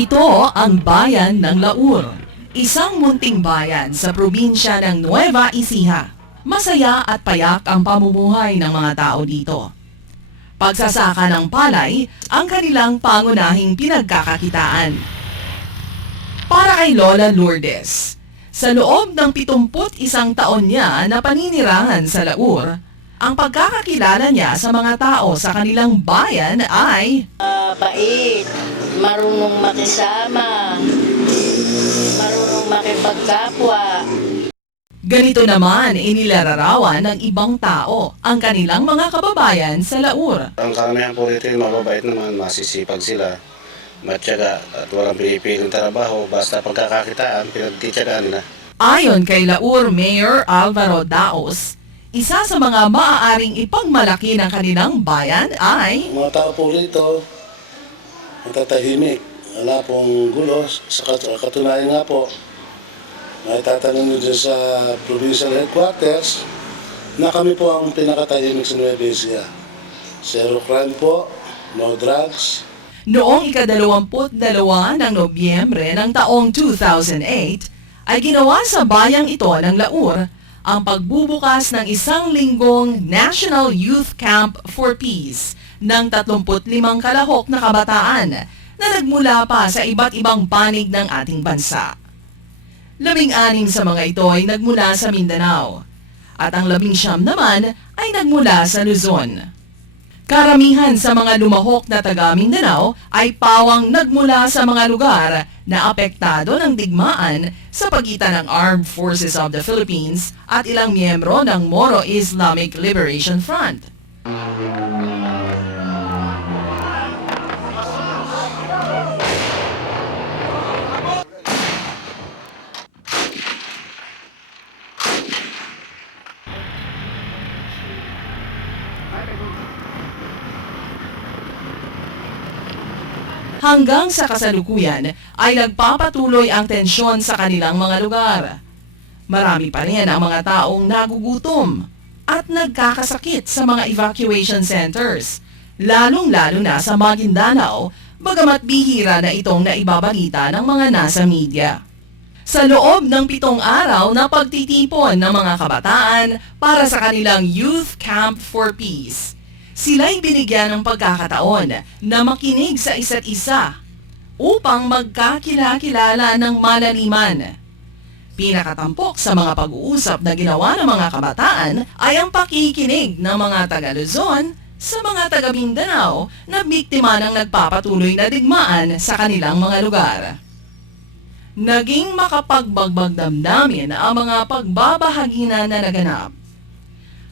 Ito ang bayan ng Laur, isang munting bayan sa probinsya ng Nueva Ecija. Masaya at payak ang pamumuhay ng mga tao dito. Pagsasaka ng palay ang kanilang pangunahing pinagkakakitaan. Para kay Lola Lourdes, sa loob ng 71 taon niya na paninirahan sa Laur, ang pagkakakilala niya sa mga tao sa kanilang bayan ay Bait, marunong makisama, marunong makipagkapwa. ganito naman inilalarawan ng ibang tao ang kanilang mga kababayan sa Laur. Ang karamihan po rito yung mababait naman, masisipag sila, matyaga at walang pinipiling trabaho, basta pagkakakitaan, pinagtityagaan nila. Ayon kay Laur Mayor Alvaro Daos, isa sa mga maaaring ipagmalaki ng kanilang bayan ay Mga tao po rito, matatahimik, wala pong gulo. Sa katunayan nga po, may tatanong nyo dyan sa provincial headquarters na kami po ang pinakatahimik sa Nueva Ecija. Zero crime po, no drugs. noong ika-22 ng Nobyembre ng taong 2008 ay ginawa sa bayang ito ng Laur ang pagbubukas ng 1 linggong National Youth Camp for Peace ng 35 kalahok na kabataan na nagmula pa sa iba't ibang panig ng ating bansa. 16 sa mga ito ay nagmula sa Mindanao at ang 19 naman ay nagmula sa Luzon. Karamihan sa mga lumahok na taga Mindanao ay pawang nagmula sa mga lugar na apektado ng digmaan sa pagitan ng Armed Forces of the Philippines at ilang miyembro ng Moro Islamic Liberation Front. Hanggang sa kasalukuyan ay nagpapatuloy ang tensyon sa kanilang mga lugar. Marami pa rin ang mga taong nagugutom at nagkakasakit sa mga evacuation centers, lalong-lalo na sa Maguindanao, bagamat bihira na itong naibabalita ng mga nasa media. Sa loob ng 7 araw na pagtitipon ng mga kabataan para sa kanilang Youth Camp for Peace, sila'y binigyan ng pagkakataon na makinig sa isa't isa upang magkakilala ng malaliman. Pinakatampok sa mga pag-uusap na ginawa ng mga kabataan ay ang pakikinig ng mga taga-Luzon sa mga taga-Mindanao na biktima ng nagpapatuloy na digmaan sa kanilang mga lugar. Naging makapagbagbag damdamin ang mga pagbabahaginan na naganap.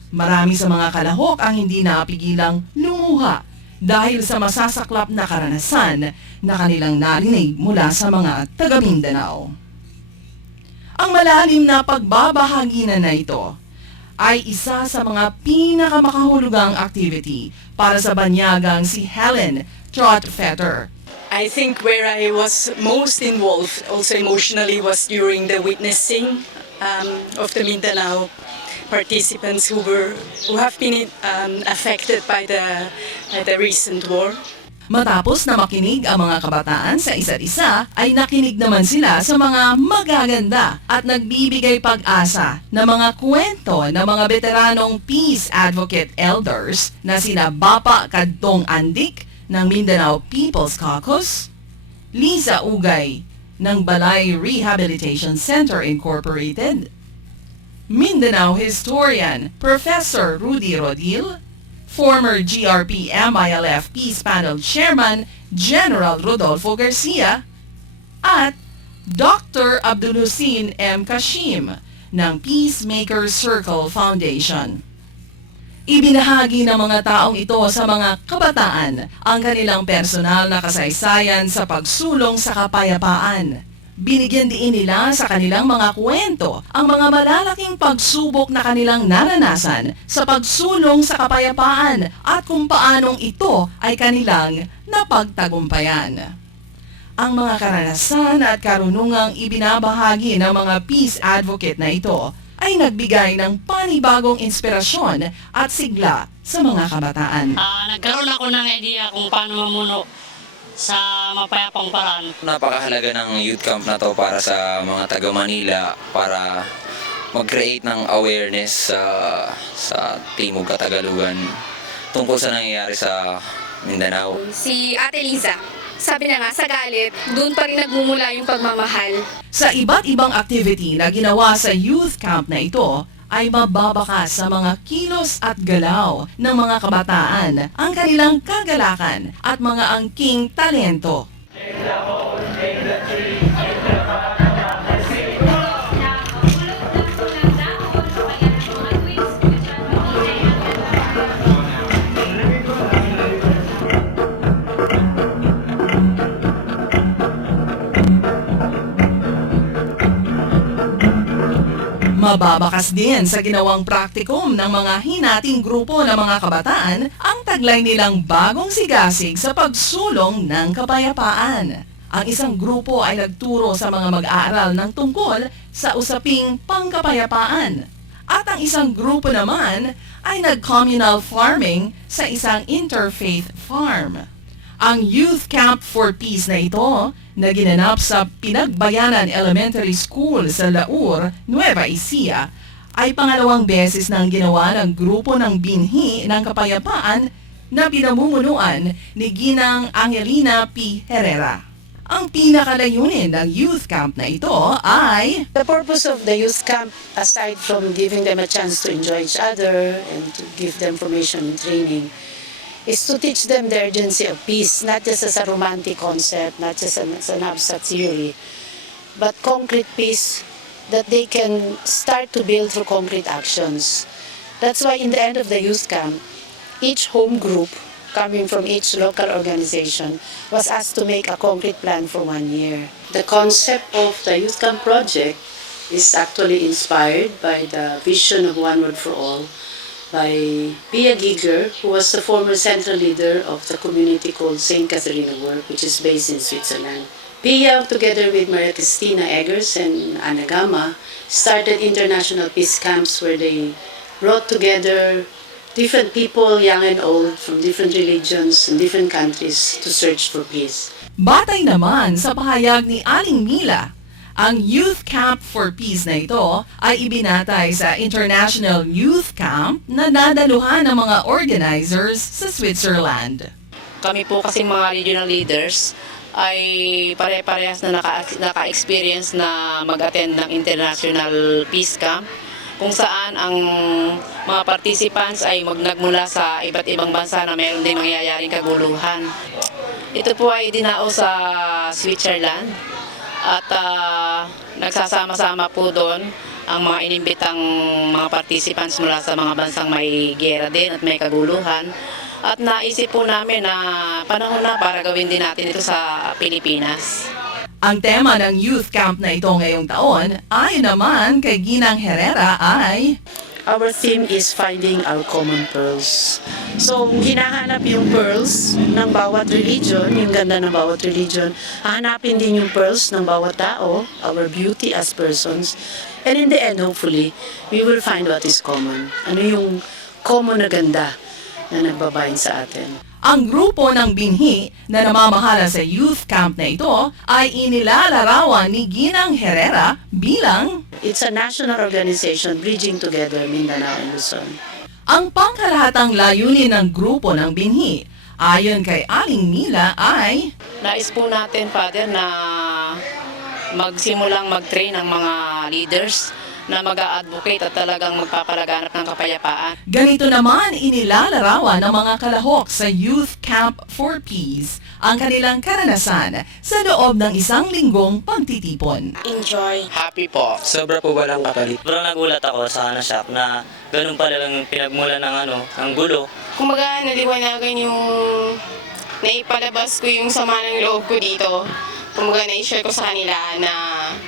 Marami sa mga kalahok ang hindi napigilang lumuha dahil sa masasaklap na karanasan na kanilang narinig mula sa mga taga-Mindanao. Ang malalim na pagbabahaginan na ito ay isa sa mga pinakamakahulugang activity para sa banyagang si Helen Trotfetter. I think where I was most involved, also emotionally, was during the witnessing of the Mindanao participants who have been affected by the recent war. Matapos na makinig ang mga kabataan sa isa't isa, ay nakinig naman sila sa mga magaganda at nagbibigay pag-asa na mga kwento ng mga veteranong peace advocate elders na sina Bapa Kadtong Andik ng Mindanao People's Caucus, Liza Ugay ng Balay Rehabilitation Center Incorporated, Mindanao historian Professor Rudy Rodil, former GRP MILF Peace Panel Chairman General Rodolfo Garcia, at Dr. Abdulhusin M. Kashim ng Peacemaker Circle Foundation. Ibinahagi ng mga taong ito sa mga kabataan ang kanilang personal na kasaysayan sa pagsulong sa kapayapaan. Binigyan din nila sa kanilang mga kwento ang mga malalaking pagsubok na kanilang naranasan sa pagsulong sa kapayapaan at kung paanong ito ay kanilang napagtagumpayan. Ang mga karanasan at karunungang ibinabahagi ng mga peace advocate na ito ay nagbigay ng panibagong inspirasyon at sigla sa mga kabataan. Nagkaroon ako ng idea kung paano mamuno sa mapayapang paraan. Napakahalaga ng youth camp na to para sa mga taga Manila para mag-create ng awareness sa Timog Katagalugan tungkol sa nangyayari sa Mindanao. Si Ate Liza, sabi na nga, sa galit, doon pa rin nagmumula yung pagmamahal. Sa iba't ibang activity na ginawa sa youth camp na ito, ay mababakas sa mga kilos at galaw ng mga kabataan ang kanilang kagalakan at mga angking talento. Mababakas din sa ginawang praktikum ng mga hinating grupo ng mga kabataan ang taglay nilang bagong sigasig sa pagsulong ng kapayapaan. Ang isang grupo ay nagturo sa mga mag-aaral ng tungkol sa usaping pangkapayapaan. At ang isang grupo naman ay nag-communal farming sa isang interfaith farm. Ang Youth Camp for Peace na ito na ginanap sa Pinagbayanan Elementary School sa Laur, Nueva Ecija, ay pangalawang beses nang ginawa ng grupo ng binhi ng kapayapaan na pinamumunuan ni Ginang Angelina P. Herrera. Ang pinakalayunin ng youth camp na ito ay The purpose of the youth camp, aside from giving them a chance to enjoy each other and to give them formation and training, is to teach them the urgency of peace, not just as a romantic concept, not just as an abstract theory, but concrete peace that they can start to build through concrete actions. That's why in the end of the youth camp, each home group coming from each local organization was asked to make a concrete plan for 1 year. The concept of the youth camp project is actually inspired by the vision of One Word for All by Pia Giger, who was the former central leader of the community called St. Catharina Work, which is based in Switzerland. Pia, together with Maria Cristina Eggers and Ana Gama, started international peace camps where they brought together different people, young and old, from different religions and different countries to search for peace. batay naman sa pahayag ni Aling Mila. Ang Youth Camp for Peace na ito ay ibinatay sa International Youth Camp na nadaluhan ng mga organizers sa Switzerland. Kami po kasing mga regional leaders ay pare-parehas na naka-experience na mag-attend ng International Peace Camp kung saan ang mga participants ay nagmula sa iba't ibang bansa na mayroon din mangyayaring kaguluhan. Ito po ay dinao sa Switzerland at nagsasama-sama po doon ang mga inimbitang mga participants mula sa mga bansang may giyera din at may kaguluhan. At naisip po namin na panahon na para gawin din natin ito sa Pilipinas. Ang tema ng youth camp na ito ngayong taon ay naman kay Ginang Herrera ay Our theme is finding our common pearls. So, hinahanap yung pearls ng bawat religion, yung ganda ng bawat religion. Hahanapin din yung pearls ng bawat tao, our beauty as persons. And in the end, hopefully, we will find what is common. Ano yung common na ganda na nagbabayin sa atin. ang grupo ng binhi na namamahala sa youth camp na ito ay inilalarawan ni Ginang Herrera bilang It's a national organization bridging together Mindanao and Luzon. ang pangkalahatang layunin ng grupo ng binhi. Ayon kay Aling Mila ay Nais po natin, Father, na magsimulang mag-train ang mga leaders na mag-a-advocate at talagang magpapalaganap ng kapayapaan. ganito naman inilalarawan ng mga kalahok sa Youth Camp for Peace ang kanilang karanasan sa loob ng isang linggong pagtitipon. Enjoy. Happy po. Sobra po walang kapalit. Sobrang nagulat ako sa shock na ganun pala lang pinagmula ng gulo. Kumbaga, naliwanagan yung naipalabas ko yung sama ng loob ko dito. Kumbaga, na-share ko sa kanila na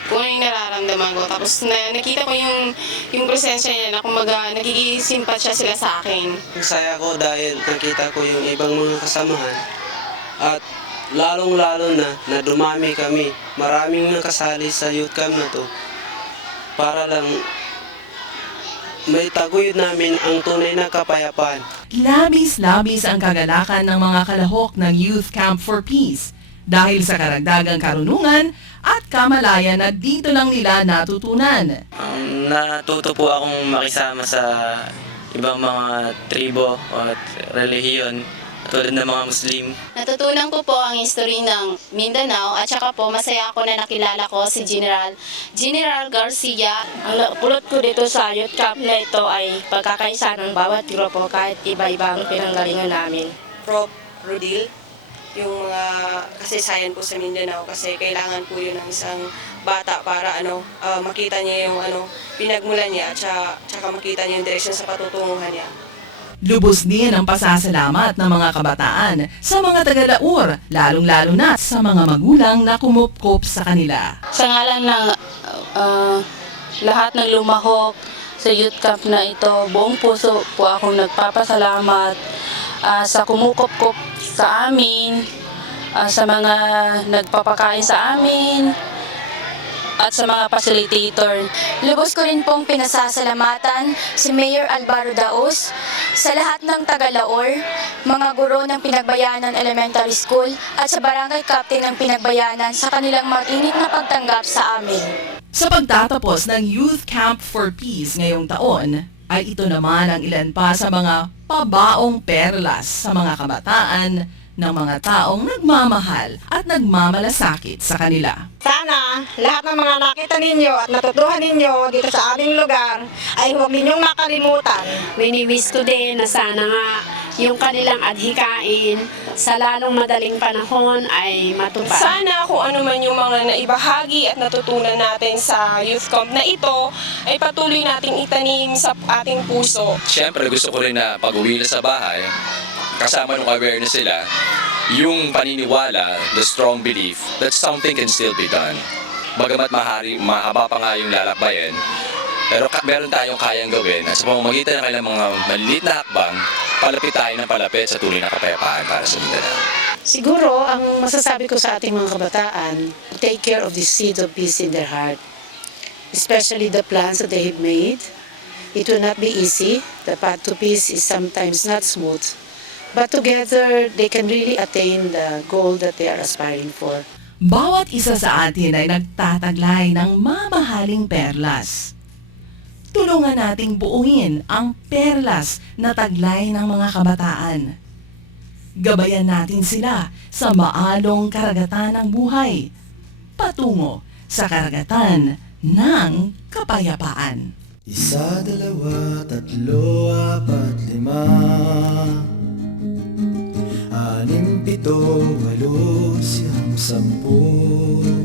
kung ano yung nararamdaman ko. Tapos nakita ko yung presensya niya na kumbaga, nagigisimpatya sila sa akin. Masaya ko dahil nakita ko yung ibang mga kasamahan. At lalong-lalo na dumami kami. Maraming nakasali sa youth camp na to. Para lang may taguyod namin ang tunay na kapayapaan. Labis-labis ang kagalakan ng mga kalahok ng Youth Camp for Peace dahil sa karagdagang karunungan at kamalayan na dito lang nila natutunan. Natuto po akong makisama sa ibang mga tribo at relihiyon tulad ng mga Muslim. Natutunan ko po ang history ng Mindanao at saka po masaya ako na nakilala ko si General Garcia. Ang pulot ko dito sa youth camp na ito ay pagkakaisa ng bawat grupo kahit iba-ibang pinanggalingan namin. Prof. Rodil, yung mga kasaysayan po sa Mindanao kasi kailangan po yun ng isang bata para makita niya yung pinagmulan niya at saka makita niya yung direksyon sa patutunguhan niya. Lubos din ang pasasalamat ng mga kabataan sa mga taga-Laur, lalong-lalo na sa mga magulang na kumupkop sa kanila. Sa ngalan ng lahat ng lumahok sa youth camp na ito, buong puso po akong nagpapasalamat sa kumukop-kop sa amin, sa mga nagpapakain sa amin, at sa mga facilitator. Lubos ko rin pong pinasasalamatan si Mayor Alvaro Daos, sa lahat ng taga-Laur, mga guro ng Pinagbayanan Elementary School at sa barangay captain ng Pinagbayanan sa kanilang mag-init na pagtanggap sa amin. Sa pagtatapos ng Youth Camp for Peace ngayong taon, ay ito naman ang ilan pa sa mga pabaong perlas sa mga kabataan ng mga taong nagmamahal at nagmamalasakit sa kanila. Sana lahat ng mga nakita ninyo at natutuhan ninyo dito sa aming lugar ay huwag ninyong makalimutan. Wini-wish ko din na sana nga yung kanilang adhikain sa lalong madaling panahon ay matupad. Sana kung ano man yung mga naibahagi at natutunan natin sa youth camp na ito ay patuloy nating itanim sa ating puso. Siyempre gusto ko rin na pag-uwi na sa bahay, kasama ng awareness sila, yung paniniwala, the strong belief that something can still be done. Bagamat mahaba pa nga yung lalakbayin, pero meron tayong kayang gawin at sa pamamagitan ng kailang mga maliliit na hakbang, palapit tayo ng palapit sa tunay na kapayapaan para sa Mindanao. Siguro, ang masasabi ko sa ating mga kabataan, take care of the seed of peace in their heart, especially the plans that they have made. It will not be easy. The path to peace is sometimes not smooth. But together, they can really attain the goal that they are aspiring for. Bawat isa sa atin ay nagtataglay ng mamahaling perlas. Tulungan nating buuin ang perlas na taglay ng mga kabataan. Gabayan natin sila sa maalong karagatan ng buhay, patungo sa karagatan ng kapayapaan. 1, 2, 3, 4, 5 6, 7, 8, 9, 10